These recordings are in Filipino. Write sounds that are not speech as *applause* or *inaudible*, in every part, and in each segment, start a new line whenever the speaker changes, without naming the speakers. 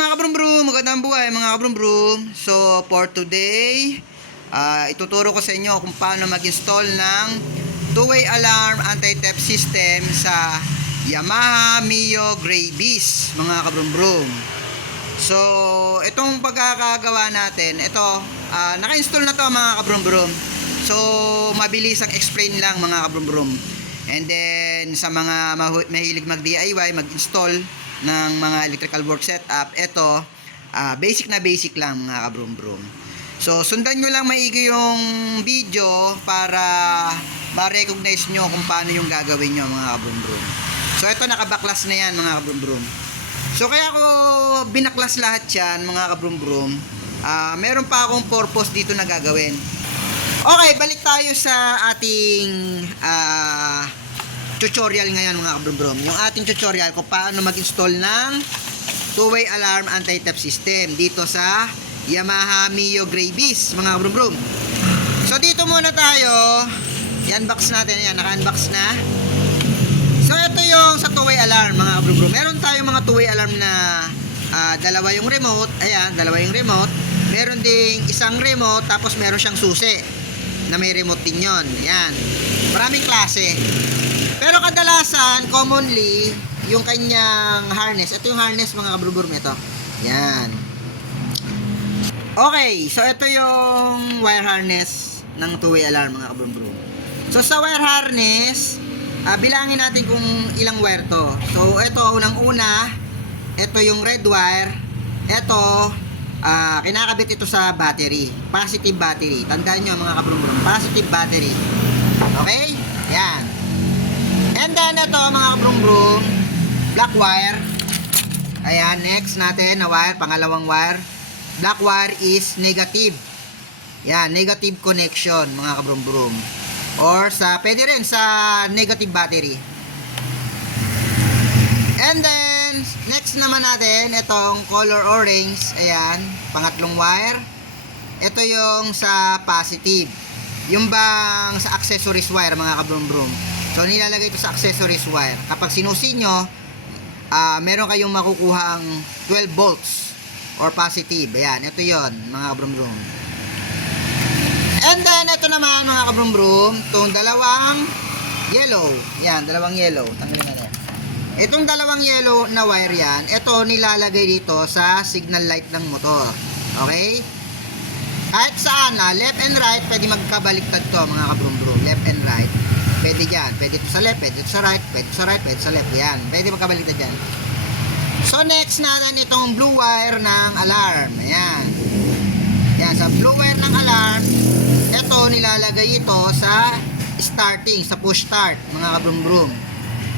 mga kabrum-brum, magandang buhay mga kabrum-brum. So for today, ah, ituturo ko sa inyo kung paano mag-install ng two-way alarm anti-theft system sa Yamaha Mio Gray Beast mga kabrum-brum. So itong pagkakagawa natin, ito, ah, naka-install na to mga kabrum-brum. So mabilis ang explain lang mga kabrum-brum. And then sa mga mahilig mag-DIY, mag-install ng mga electrical work setup, ito ah, basic na basic lang mga kabrum-brum. So sundan nyo lang maigi yung video para ma-recognize nyo kung paano yung gagawin nyo mga kabrum-brum. So ito nakabaklas na yan mga kabrum-brum. So kaya ako binaklas lahat yan mga kabrum-brum. Ah, meron pa akong purpose dito na gagawin. Okay, balik tayo sa ating ah, tutorial ngayon mga kabrum-brum. Yung ating tutorial kung paano mag-install ng two-way alarm anti-theft system dito sa Yamaha Mio Gray Beast mga kabrum-brum. So dito muna tayo. I-unbox natin. Ayan, naka-unbox na. So ito yung sa two-way alarm mga kabrum-brum. Meron tayong mga two-way alarm na ah, dalawa yung remote. Ayan, dalawa yung remote. Meron ding isang remote tapos meron siyang susi na may remote din yon. Ayan. Maraming klase. Pero kadalasan, commonly, yung kanyang harness. Ito yung harness mga kabrum-brum ito. Yan. Okay, so ito yung wire harness ng two-way alarm mga kabrum-brum. So sa wire harness, ah, bilangin natin kung ilang wire to. So ito, unang-una, ito yung red wire. Ito, ah, kinakabit ito sa battery. Positive battery. Tandaan nyo mga kabrum-brum, positive battery. Okay? Yan. And then ito mga kabrum-brum, black wire. Ayan, next natin na wire, pangalawang wire. Black wire is negative. Yan, negative connection mga kabrum-brum. Or sa, pwede rin sa negative battery. And then, next naman natin, itong color orange. Ayan, pangatlong wire. Ito yung sa positive. Yung bang sa accessories wire mga kabrum-brum. So, nilalagay ito sa accessories wire. Kapag sinusi nyo, ah meron kayong makukuhang 12 volts or positive. Ayan, ito yon mga kabrum-brum. And then, ito naman mga kabrum-brum, itong dalawang yellow. Yan, dalawang yellow. Tanggalin natin. Itong dalawang yellow na wire yan, ito nilalagay dito sa signal light ng motor. Okay? Kahit saan na, left and right, pwede magkabaliktad to mga kabrum-brum. Left and right. Pwede dyan. Pwede ito sa left, pwede ito sa right, pwede sa right, pwede sa left. Yan. Pwede magkabaliktad dyan. So next natin itong blue wire ng alarm. Ayan. Yan, sa blue wire ng alarm, ito nilalagay ito sa starting, sa push start, mga kabrum-brum.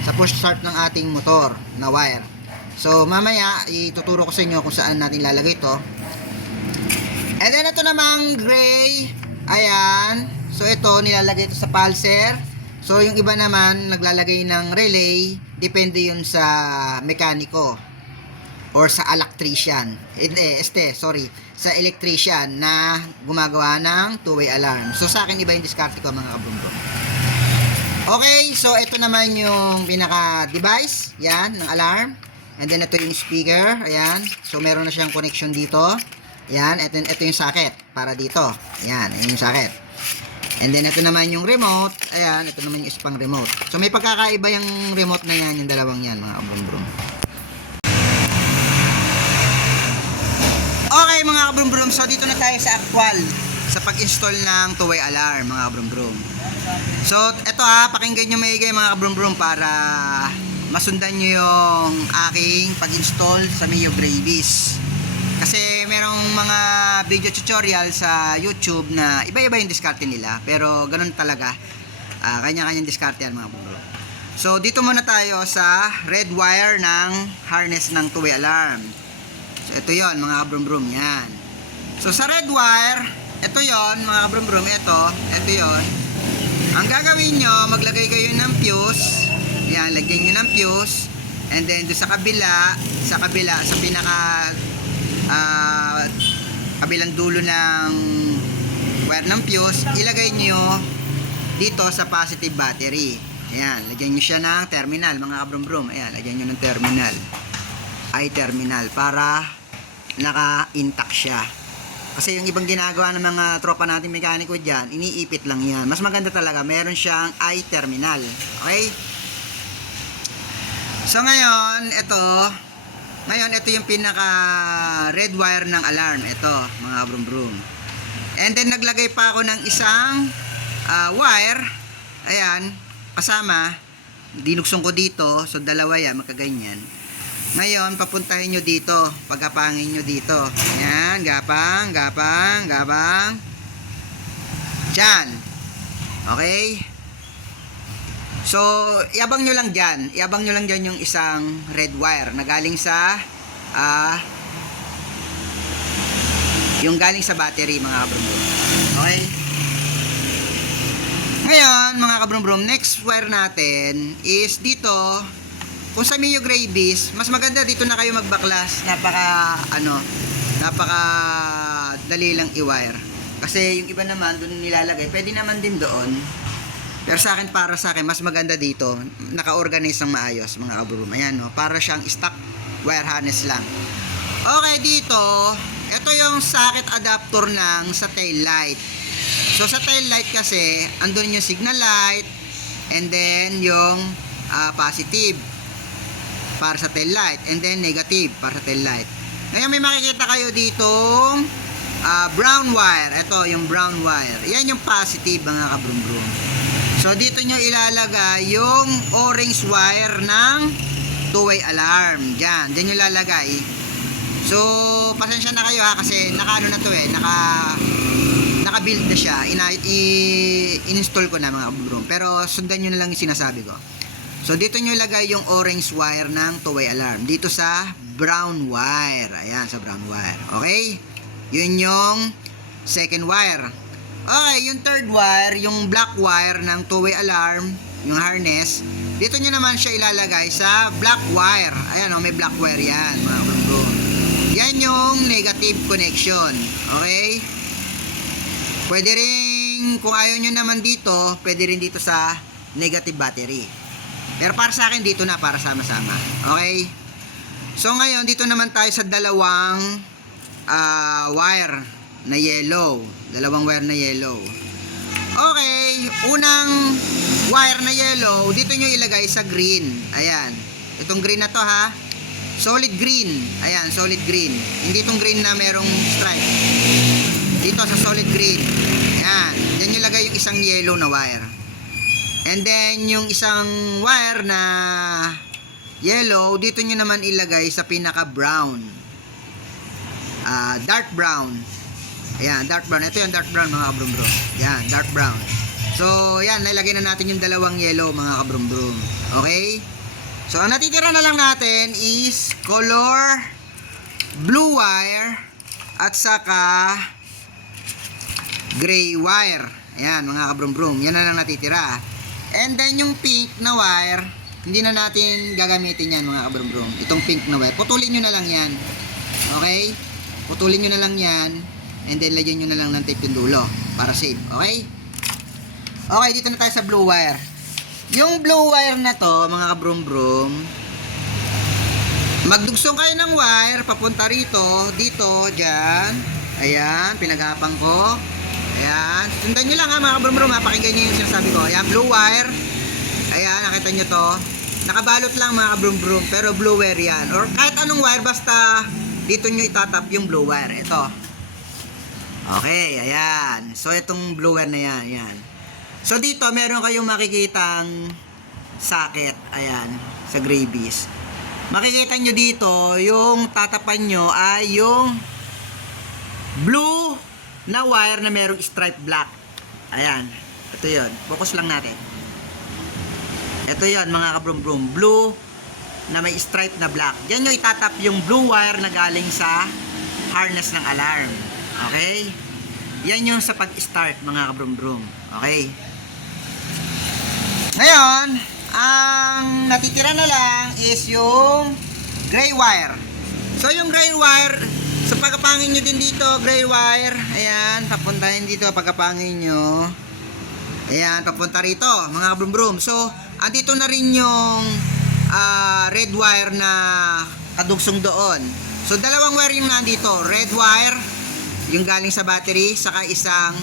Sa push start ng ating motor na wire. So mamaya, ituturo ko sa inyo kung saan natin lalagay ito. And then ito namang gray, ayan. So ito, nilalagay ito sa pulser. So yung iba naman, naglalagay ng relay, depende yun sa mekaniko or sa electrician. Hindi, este, sorry, sa electrician na gumagawa ng two-way alarm. So sa akin iba yung diskarte ko mga kabrumbrum. Okay, so ito naman yung pinaka-device, yan, ng alarm. And then ito yung speaker, ayan. So meron na siyang connection dito. Ayan, ito, ito yung socket para dito. Ayan yung socket. And then ito naman yung remote. Ayan, ito naman yung pang remote. So may pagkakaiba yung remote na yan, yung dalawang yan, mga kabrumbrum. Okay mga kabrumbrum, so dito na tayo sa actual sa pag-install ng two-way alarm mga kabrumbrum. So eto ha, pakinggan nyo maigay mga kabrumbrum para masundan nyo yung aking pag-install sa Mio Gravis. Kasi merong mga video tutorial sa YouTube na iba-iba yung diskarte nila pero ganun talaga. Ah, kanya-kanyang diskarte yan mga kabrumbrum. So dito muna tayo sa red wire ng harness ng two-way alarm. So, ito yon mga kabrum-brum, yan. So, sa red wire, ito yon mga kabrum-brum, ito, ito yon Ang gagawin nyo, maglagay kayo ng fuse. Yan, lagyan nyo ng fuse. And then, doon sa kabila, sa kabila, sa pinaka, ah, kabilang dulo ng wire ng fuse, ilagay nyo dito sa positive battery. Ayan, lagyan nyo siya ng terminal, mga kabrum-brum. Ayan, lagyan nyo ng terminal ay terminal para naka-intact siya. Kasi yung ibang ginagawa ng mga tropa natin mekaniko dyan, iniipit lang yan. Mas maganda talaga, meron siyang i-terminal. Okay? So ngayon, ito, ngayon ito yung pinaka red wire ng alarm. Ito, mga brum brum. And then naglagay pa ako ng isang ah, wire. Ayan, kasama. Dinugsong ko dito. So dalawa yan, magkaganyan. Ngayon, papuntahin nyo dito. Pagkapangin nyo dito. Yan, gapang, gapang, gapang. Diyan. Okay? So, iabang nyo lang dyan. Iabang nyo lang dyan yung isang red wire na galing sa ah yung galing sa battery mga kabrumbrum. Okay? Ngayon, mga kabrumbrum, next wire natin is dito, kung sa Mio Gravies, mas maganda dito na kayo magbaklas. Napaka, ano, napaka dali lang i-wire. Kasi yung iba naman, doon nilalagay. Pwede naman din doon. Pero sa akin, para sa akin, mas maganda dito. Naka-organize ng maayos, mga kabrumbrum. Ayan, no? Para siyang stock wire harness lang. Okay, dito, ito yung socket adapter ng sa tail light. So sa tail light kasi, andun yung signal light and then yung ah, positive para sa tail light and then negative para sa tail light. Ngayon may makikita kayo ditong ah, brown wire. Ito yung brown wire. Yan yung positive mga kabrum-brum. So dito nyo ilalagay yung orange wire ng two-way alarm. Diyan, diyan nyo lalagay. So, pasensya na kayo ha kasi naka ano na to eh, naka naka-build na siya. Ina, i, in-install ko na mga kabrum. Pero sundan nyo na lang yung sinasabi ko. So, dito nyo ilagay yung orange wire ng two-way alarm. Dito sa brown wire. Ayan, sa brown wire. Okay? Yun yung second wire. Okay, yung third wire, yung black wire ng two-way alarm, yung harness, dito nyo naman siya ilalagay sa black wire. Ayan o, may black wire yan, mga kabrum. Yan yung negative connection. Okay? Pwede rin, kung ayaw nyo naman dito, pwede rin dito sa negative battery. Pero para sa akin, dito na, para sama-sama. Okay? So ngayon, dito naman tayo sa dalawang ah, wire na yellow. Dalawang wire na yellow. Okay, unang wire na yellow, dito nyo ilagay sa green. Ayan. Itong green na to ha. Solid green. Ayan, solid green. Hindi itong green na merong stripe. Dito sa solid green. Ayan. Diyan nyo ilagay yung isang yellow na wire. And then, yung isang wire na yellow, dito nyo naman ilagay sa pinaka brown. Ah, dark brown. Ayan, dark brown. Ito yung dark brown mga kabrum-brum. Ayan, dark brown. So, yan, nilagay na natin yung dalawang yellow mga kabrum-brum. Okay? So, ang natitira na lang natin is color blue wire at saka gray wire. Ayan, mga kabrum-brum. Yan na lang natitira. And then, yung pink na wire, hindi na natin gagamitin yan, mga kabrum-brum. Itong pink na wire. Putulin nyo na lang yan. Okay? Putulin nyo na lang yan. And then, lagyan nyo na lang ng tape yung dulo. Para safe. Okay? Okay, dito na tayo sa blue wire. Yung blue wire na to, mga kabrum-brum, magdugsong kayo ng wire, papunta rito, dito, dyan. Ayan, pinaghapang ko. Ayan. Sundan nyo lang ha, mga kabrum-brum, ha. Pakinggan nyo yung sinasabi ko. Ayan, blue wire. Ayan, nakita nyo to. Nakabalot lang mga kabrum-brum, pero blue wire yan. Or kahit anong wire, basta dito nyo itatap yung blue wire. Ito. Okay, ayan. So, itong blue wire na yan, ayan. So, dito, meron kayong makikitang socket, ayan, sa Gravies. Makikita nyo dito, yung tatapan nyo ay yung blue na wire na merong stripe black. Ayan, ito yon Focus lang natin. Ito yon mga kabrum-brum. Blue na may stripe na black. Diyan nyo itatap yung blue wire na galing sa harness ng alarm. Okay? Yan yung sa pag-start mga kabrum-brum. Okay? Ngayon, ang natitira na lang is yung gray wire. So yung gray wire, so pagkapangin nyo din dito, gray wire, ayan, papuntahin dito, pagkapangin nyo, ayan, papunta rito, mga kabrum-brum. So, andito na rin yung ah, red wire na kadugsong doon. So, dalawang wire yung nandito. Red wire, yung galing sa battery, saka isang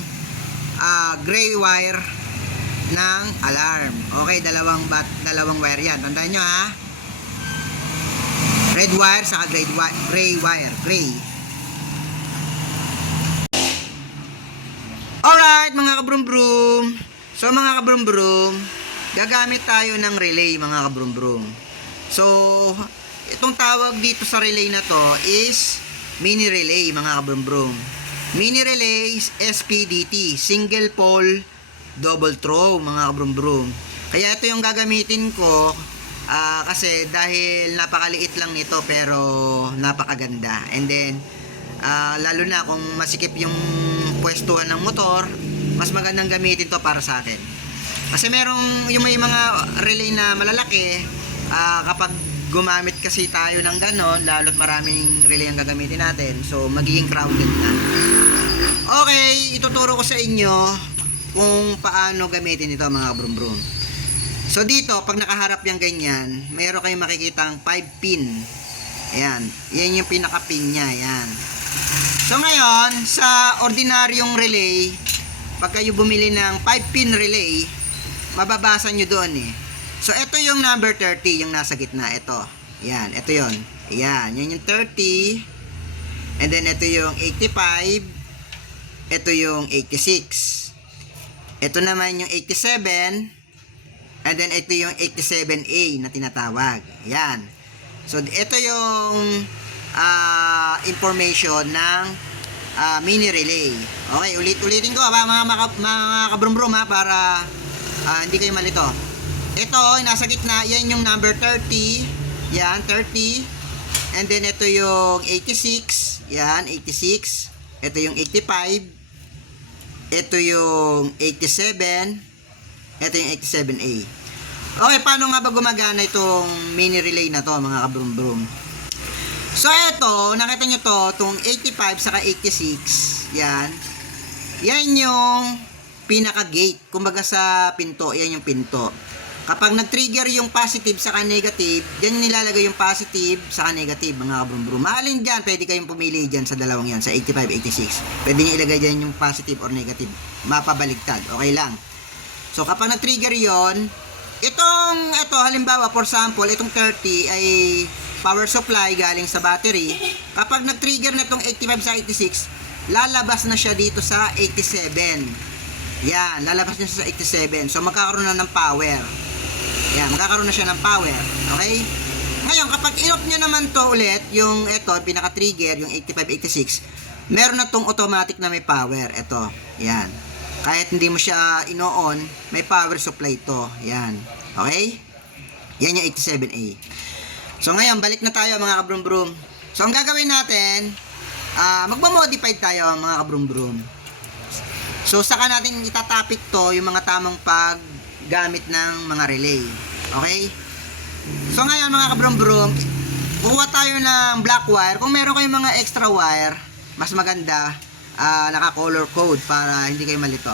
ah, gray wire ng alarm. Okay, dalawang bat dalawang wire yan. Tandaan nyo ha. Red wire saka gray, wi- gray wire. Gray. Alright, mga kabrum-brum. So, mga kabrum-brum, gagamit tayo ng relay, mga kabrum-brum. So, itong tawag dito sa relay na to is mini relay, mga kabrum-brum. Mini relay SPDT, single pole double throw, mga kabrum-brum. Kaya ito yung gagamitin ko ah, kasi dahil napakaliit lang nito pero napakaganda. And then, Ah, lalo na kung masikip yung pwestuhan ng motor, mas magandang gamitin to para sa akin. Kasi merong yung may mga relay na malalaki, ah, kapag gumamit kasi tayo ng ganon, lalo't maraming relay ang gagamitin natin, so magiging crowded na. Okay, ituturo ko sa inyo kung paano gamitin ito mga brum brum. So dito, pag nakaharap yung ganyan, mayroon kayong makikita ang 5 pin. Ayan, yan yung pinaka-pin niya, ayan. So ngayon, sa ordinaryong relay, pag kayo bumili ng 5-pin relay, mababasa nyo doon eh. So ito yung number 30, yung nasa gitna. Ito. Yan, ito yon. Yan, yan yung 30. And then ito yung 85. Ito yung 86. Ito naman yung 87. And then ito yung 87A na tinatawag. Yan. So ito yung ah, information ng ah, mini relay. Okay, ulit-ulitin ko ha, mga mga, mga kabrum-brum ha para ah, hindi kayo malito. Ito, nasa gitna, yan yung number 30. Yan, 30. And then ito yung 86. Yan, 86. Ito yung 85. Ito yung 87. Ito yung 87A. Okay, paano nga ba gumagana itong mini relay na to, mga kabrum-brum? So, eto, nakita nyo to, itong 85 saka 86, yan. Yan yung pinaka-gate. Kumbaga sa pinto, yan yung pinto. Kapag nag-trigger yung positive saka negative, yan nilalagay yung positive saka negative, mga kabrum-brum. Mahalin dyan, pwede kayong pumili dyan sa dalawang yan, sa 85, 86. Pwede nyo ilagay dyan yung positive or negative. Mapabaligtad, okay lang. So, kapag na-trigger yon itong, ito, halimbawa, for example, itong 30 ay power supply galing sa battery. Kapag nag-trigger na itong 85 sa 86, lalabas na siya dito sa 87. Yan, lalabas na siya sa 87. So, magkakaroon na ng power. Yan, magkakaroon na siya ng power. Okay? Ngayon, kapag in-off nyo naman to ulit, yung ito, pinaka-trigger, yung 85, 86, meron na tong automatic na may power. Ito, yan. Kahit hindi mo siya ino-on, may power supply to. Yan. Okay? Yan yung 87A. So ngayon, balik na tayo mga kabrum-brum. So ang gagawin natin, ah magmamodify tayo mga kabrum-brum. So saka natin itatapik to yung mga tamang paggamit ng mga relay. Okay? So ngayon mga kabrum-brum, kuha tayo ng black wire. Kung meron kayong mga extra wire, mas maganda ah, naka-color code para hindi kayo malito.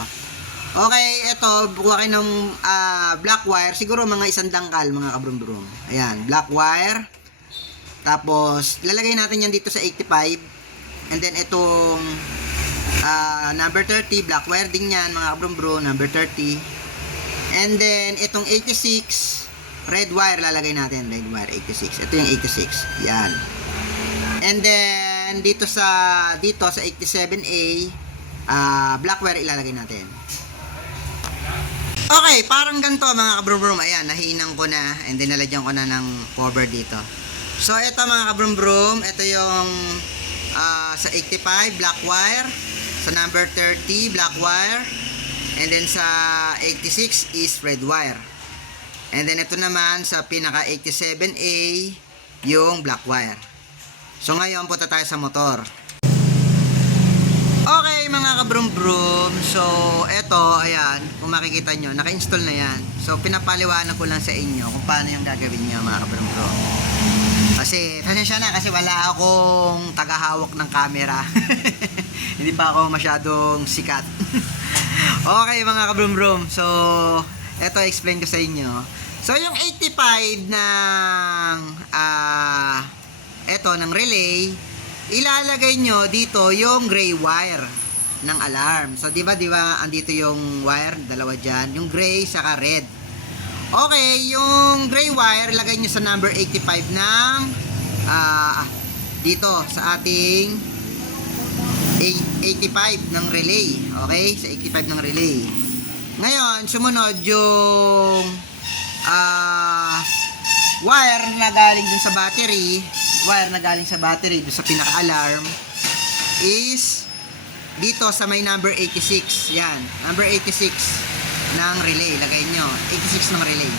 Okay, ito, bukuha kayo ng ah, black wire, siguro mga isang dangkal mga kabrum-brum. Ayan, black wire. Tapos, lalagay natin yan dito sa 85. And then, itong ah, number 30, black wire din yan mga kabrum-brum, number 30. And then, itong 86, red wire lalagay natin, red wire 86. Ito yung 86. Yan. And then, dito sa, dito sa 87A, ah, black wire ilalagay natin. Okay, parang ganito mga kabrum-brum. Ayan, nahinang ko na and then nalagyan ko na ng cover dito. So, ito mga kabrum-brum, ito yung ah, sa 85, black wire. Sa number 30, black wire. And then sa 86 is red wire. And then ito naman sa pinaka 87A, yung black wire. So, ngayon punta tayo sa motor. Okay mga kabrum-brum, so eto, ayan, kung makikita nyo, naka-install na yan. So pinapaliwanag ko lang sa inyo kung paano yung gagawin nyo mga kabrum-brum. Kasi, pasensya na kasi wala akong tagahawak ng camera. *laughs* Hindi pa ako masyadong sikat. *laughs* okay mga kabrum-brum, so eto explain ko sa inyo. So yung 85 ng ah ito ito ng relay, ilalagay nyo dito yung gray wire ng alarm. So, di ba, di ba, andito yung wire, dalawa dyan, yung gray saka red. Okay, yung gray wire, lagay nyo sa number 85 ng, ah, dito, sa ating 85 ng relay. Okay, sa 85 ng relay. Ngayon, sumunod yung, ah, wire na galing dun sa battery, wire na galing sa battery dun sa pinaka-alarm, is dito sa may number 86. Yan, number 86 ng relay. Lagay nyo, 86 ng relay.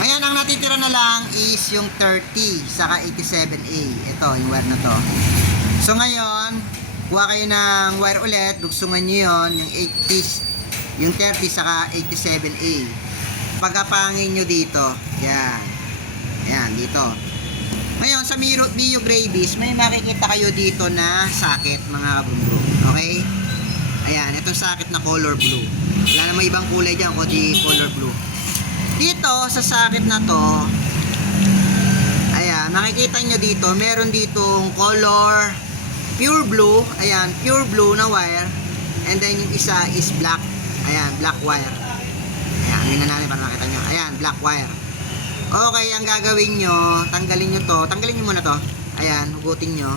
Ngayon, ang natitira na lang is yung 30 saka 87A. Ito, yung wire na to. So ngayon, kuha kayo ng wire ulit, dugsungan nyo yun, yung 80, yung 30 saka 87A. Pagkapangin nyo dito, yan. Yan, dito. Ngayon, sa Miro, Mio Gravies, may makikita kayo dito na socket, mga kabrumbrum. Okay? Ayan, itong socket na color blue. Wala namang ibang kulay dyan, kundi color blue. Dito, sa socket na to, ayan, makikita nyo dito, meron ditong color pure blue, ayan, pure blue na wire, and then yung isa is black, ayan, black wire. Ayan, na natin para makita nyo. Ayan, black wire. Okay, ang gagawin nyo, tanggalin nyo to. Tanggalin nyo muna to. Ayan, hugutin nyo.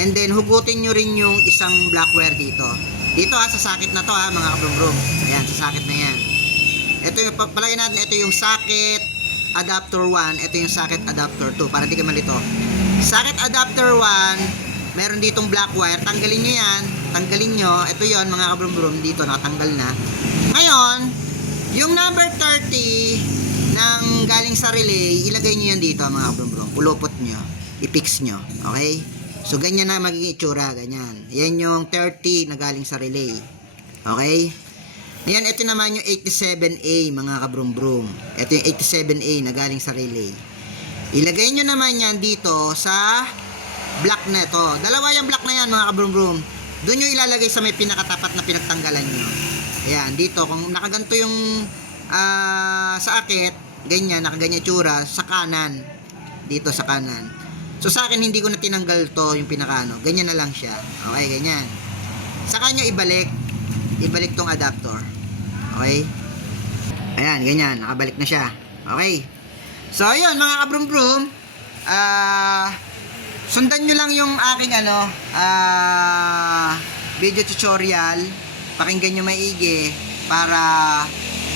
And then, hugutin nyo rin yung isang black wire dito. Dito ha, sa socket na to ha, mga kabrum-brum. Ayan, sa socket na yan. Ito yung, pa- palagay natin, ito yung socket adapter 1. Ito yung socket adapter 2, para di ka malito. Socket adapter 1, meron ditong black wire. Tanggalin nyo yan. Tanggalin nyo. Ito yon mga kabrum-brum. Dito, nakatanggal na. Ngayon, yung number 30 ng galing sa relay, ilagay nyo yan dito mga kabrum-brum. Pulupot nyo. I-fix nyo. Okay? So, ganyan na magiging itsura. Ganyan. Yan yung 30 na galing sa relay. Okay? Yan, ito naman yung 87A mga kabrum-brum. Ito yung 87A na galing sa relay. Ilagay nyo naman yan dito sa black na ito. Dalawa yung black na yan mga kabrum-brum. Doon nyo ilalagay sa may pinakatapat na pinagtanggalan nyo. Ayan, dito. Kung nakaganto yung ah, sa akit, ganyan, nakaganyan tsura, sa kanan. Dito sa kanan. So sa akin, hindi ko na tinanggal to yung pinakano. Ganyan na lang siya. Okay, ganyan. Sa kanya ibalik. Ibalik tong adapter. Okay? Ayan, ganyan. Nakabalik na siya. Okay. So, ayun, mga kabrum-brum. Ah... sundan nyo lang yung aking ano, ah, video tutorial. Pakinggan nyo maigi para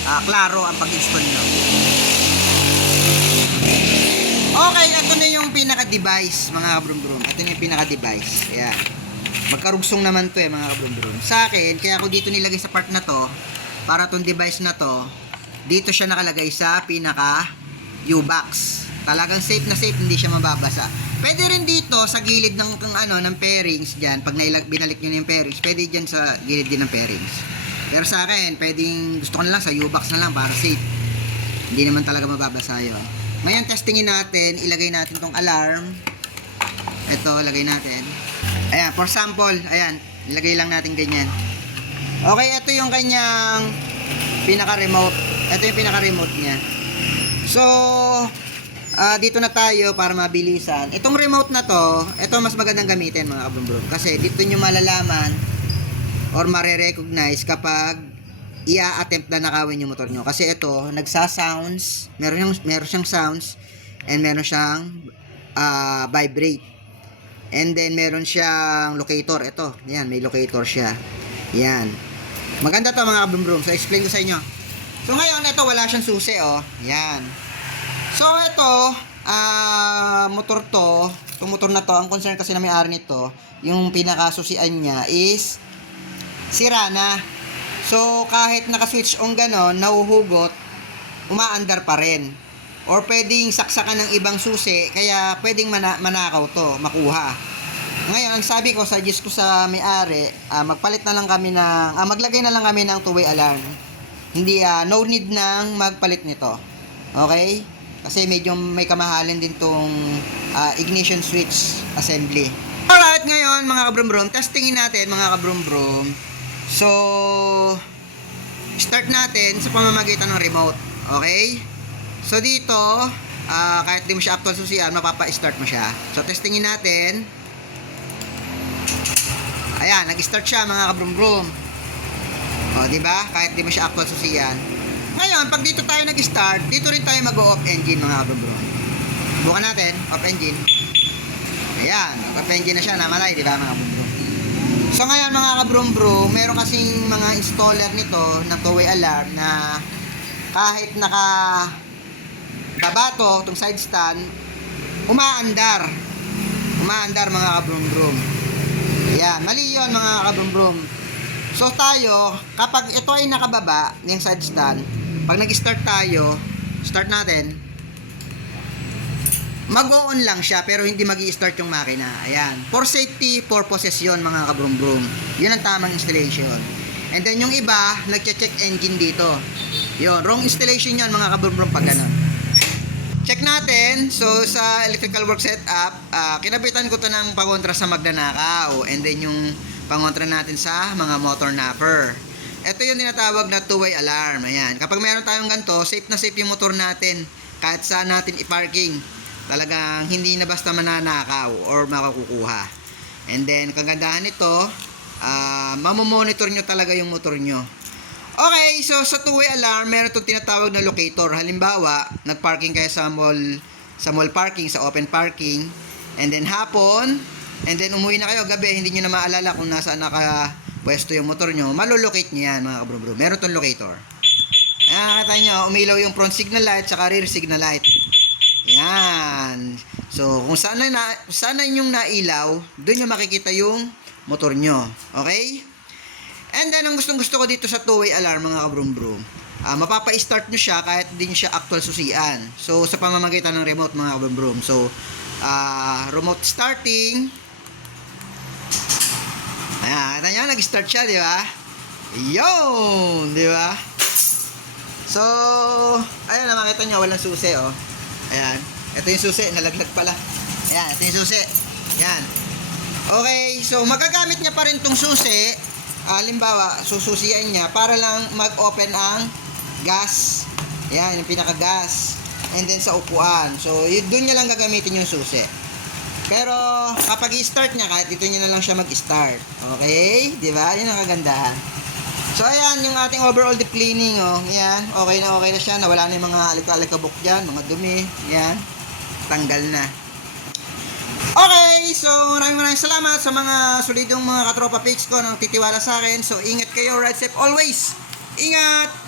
ah, klaro ang pag-install nyo. Okay, ito na yung pinaka-device, mga kabrum-brum. Ito na yung pinaka-device. Ayan. Magkarugsong naman to eh, mga kabrum-brum. Sa akin, kaya ako dito nilagay sa part na to, para tong device na to, dito siya nakalagay sa pinaka U-box. Talagang safe na safe, hindi siya mababasa. Pwede rin dito sa gilid ng kung ano ng pairings diyan, pag nailag, binalik niyo yung pairings, pwede diyan sa gilid din ng pairings. Pero sa akin, pwedeng gusto ko na lang sa U-box na lang para safe. Hindi naman talaga mababasa 'yon. Ngayon testingin natin, ilagay natin tong alarm. Ito, lagay natin. Ayan, for sample, ayan, ilagay lang natin ganyan. Okay, ito yung kanyang pinaka-remote. Ito yung pinaka-remote niya. So, ah dito na tayo para mabilisan. Itong remote na to, ito mas magandang gamitin mga kabrumbrum. Kasi dito nyo malalaman or mare-recognize kapag ia-attempt na nakawin yung motor nyo. Kasi ito, nagsa-sounds, meron, yung, meron siyang sounds, and meron siyang ah, vibrate. And then, meron siyang locator. Ito, yan, may locator siya. Yan. Maganda to mga kabrumbrum. So, explain ko sa inyo. So, ngayon, ito, wala siyang susi, oh. Yan. So, ito, ah, motor to, itong motor na to, ang concern kasi na may-ari nito, yung pinakasusian niya is sira na. So, kahit naka-switch on ganon, nahuhugot, umaandar pa rin. Or pwedeng saksakan ng ibang susi, kaya pwedeng mana- manakaw to, makuha. Ngayon, ang sabi ko, suggest ko sa may-ari, ah, magpalit na lang kami ng, ah, maglagay na lang kami ng two-way alarm. Hindi, ah, no need nang magpalit nito. Okay? Kasi medyo may kamahalin din tong ah, ignition switch assembly. Alright, ngayon mga kabrum-brum, testingin natin mga kabrum-brum. So, start natin sa pamamagitan ng remote. Okay? So dito, ah, kahit di mo siya actual susian, mapapa-start mo siya. So, testingin natin. Ayan, nag-start siya mga kabrum-brum. O, di ba? Kahit di mo siya actual susian. Ngayon, pag dito tayo nag-start, dito rin tayo mag-off engine mga kabrum-brum. Bukan natin, off engine. Ayan, off engine na siya, namalay, di ba mga kabrum-brum? So ngayon mga kabrum-brum, meron kasing mga installer nito ng two-way alarm na kahit naka babato, itong side stand, umaandar. Umaandar mga kabrum-brum. Ayan, mali yun mga kabrum-brum. So tayo, kapag ito ay nakababa, yung side stand, pag nag-start tayo, start natin, mag-on lang siya pero hindi mag start yung makina. Ayan. For safety purposes yun mga kabrum-brum. Yun ang tamang installation. And then yung iba, nagche-check engine dito. Yun. Wrong installation yun mga kabrum-brum pag ganun. Check natin. So, sa electrical work setup, ah, kinabitan ko to ng pangontra sa magnanakaw. And then yung pangontra natin sa mga motor napper. Ito yung tinatawag na two-way alarm. Ayan. Kapag meron tayong ganito, safe na safe yung motor natin. Kahit saan natin i-parking. Talagang hindi na basta mananakaw or makakukuha. And then, kagandahan nito, ah mamomonitor nyo talaga yung motor nyo. Okay, so sa two-way alarm, meron itong tinatawag na locator. Halimbawa, nag-parking kayo sa mall, sa mall parking, sa open parking, and then hapon, and then umuwi na kayo gabi, hindi nyo na maalala kung nasaan nakapwesto yung motor nyo, malolocate nyo yan mga kabro-bro. Meron itong locator. Ayan, nakita nyo, umilaw yung front signal light, saka rear signal light. Yan. So, kung saan na, saan na yung nailaw, doon nyo makikita yung motor nyo. Okay? And then, ang gustong gusto ko dito sa two-way alarm, mga kabrum-brum, ah mapapa-start nyo siya kahit nyo siya actual susian. So, sa pamamagitan ng remote, mga kabrum-brum. So, ah remote starting. Ayan, kita nyo, nag-start siya, di ba? Yun! Di ba? So, ayan na makita nyo, walang susi, oh. Ayan. Ito yung susi, nalaglag pala. Ayan, ito yung susi. Ayan. Okay, so magagamit niya pa rin tong susi. Ah, Halimbawa, sususian niya para lang mag-open ang gas. Ayan, yung pinaka-gas. And then sa upuan. So, yun, doon niya lang gagamitin yung susi. Pero, kapag i-start niya, kahit dito niya na lang siya mag-start. Okay? Di ba? Yan ang kagandahan. So, ayan, yung ating overall deep cleaning, oh. Ayan, okay na okay na siya. Nawala na yung mga alikabok dyan, mga dumi. Ayan, tanggal na. Okay, so maraming maraming salamat sa mga solidong mga katropa pics ko na titiwala sa akin. So, ingat kayo, ride safe always. Ingat!